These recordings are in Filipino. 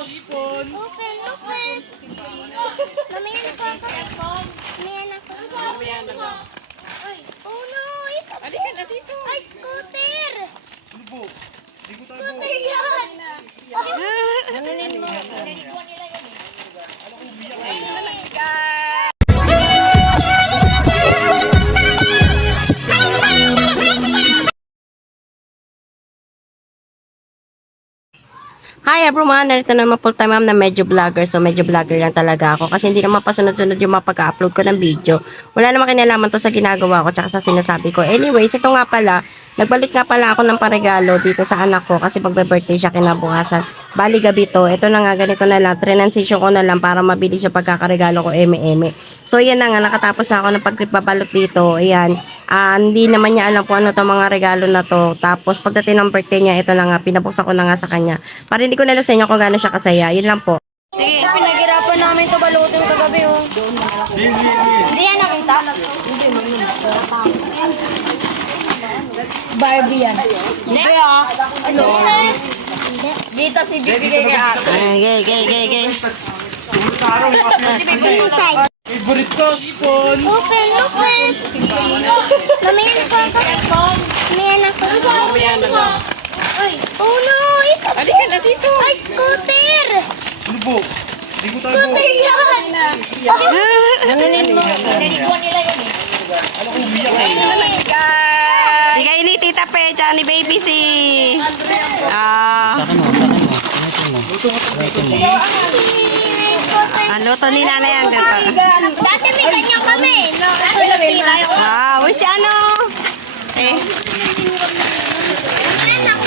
Open, open. Mamaya na po ako. Mamaya na po. Mamaya na po. Oh no! Halika na dito. Ay, scooter! Ano po? Di ko tayo. Scooter yan! Nanunin mo. Naliguan nila yan eh. Hi everyone! Narito naman full time ma'am na medyo vlogger. So medyo vlogger lang talaga ako kasi hindi naman pasunod-sunod yung mapag-upload ko ng video. Wala naman kinalaman to sa ginagawa ko tsaka sa sinasabi ko. Anyways, ito nga pala, nagbalik nga pala ako ng paregalo dito sa anak ko kasi magbe-birthday siya kinabukasan. Bali gabi to. Ito na nga, ganito na lang. Transition ko na lang para mabilis yung pagkakaregalo ko eme-eme. So yan na nga, nakatapos na ako ng pagbabalot dito. Ayan. Hindi naman niya alam kung ano to mga regalo na to. Tapos pagdating ng birthday niya, ito na nga, pinabuksan ko na nga sa kanya. Para hindi ko nila sa inyo kung gaano siya kasaya. Yun lang po. Sige, pinaghirapan namin ito balutin kagabi oh. Hindi yan nakita? Barbie yan. Hindi ah. Ano? Dito si bibigay kay ate. Gay. Inside. Favorite ko, ipon. Open, open. Mamaya na po ako. Mamaya na po. Mamaya na lang. Oh no! Halika na dito. Ay, scooter! Ano po? Di ko tayo. Scooter yan! Nanunin mo. Naliguan nila yan eh. Ano kung umiyak eh. Bigay ni Tita Pecha ni Baby C. Luto ni Nanay ang gato. Dati may ganyan kami. No, kasi nasira yung... Uy, si ano?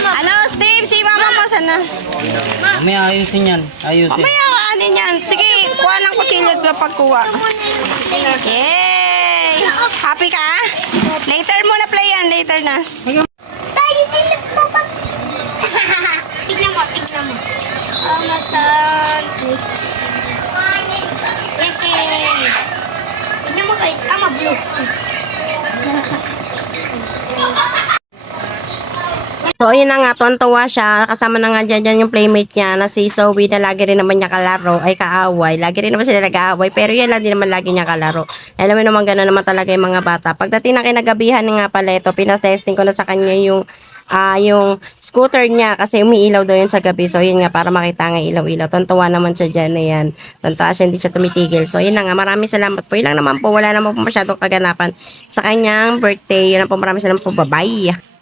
Ano, Steve? Si mama mo sana? May ayusin yan. Ayusin. Mamaya kaanin yan. Sige, kuha ng kutsilyo at pagkuha. Yay! Happy ka? Later mo na play yan. Later na. Tayo din nagpapag... Tignan mo, tignan mo. Amasan. Tignan mo kahit blue. So, yun na nga, tuwan-tuwa siya. Kasama na nga dyan yung playmate niya na si Zoe na lagi rin naman niya kalaro, ay kaaway. Lagi rin naman sila nag-aaway, pero yan lang din naman lagi niya kalaro. Alam mo naman, gano'n naman talaga yung mga bata. Pagdating na kinagabihan nga pala ito, pinatesting ko na sa kanya yung scooter niya kasi umiilaw daw yun sa gabi. So, yun nga, para makita nga ilaw-ilaw. Tuwan-tuwa naman siya dyan na yan. Tuwan-tuwa siya, hindi siya tumitigil. So, yun na nga, maraming salamat po. Yun lang naman po, wala naman po masyadong kaganapan sa kanyang birthday. Yun lang po, maraming salamat po. Bye-bye!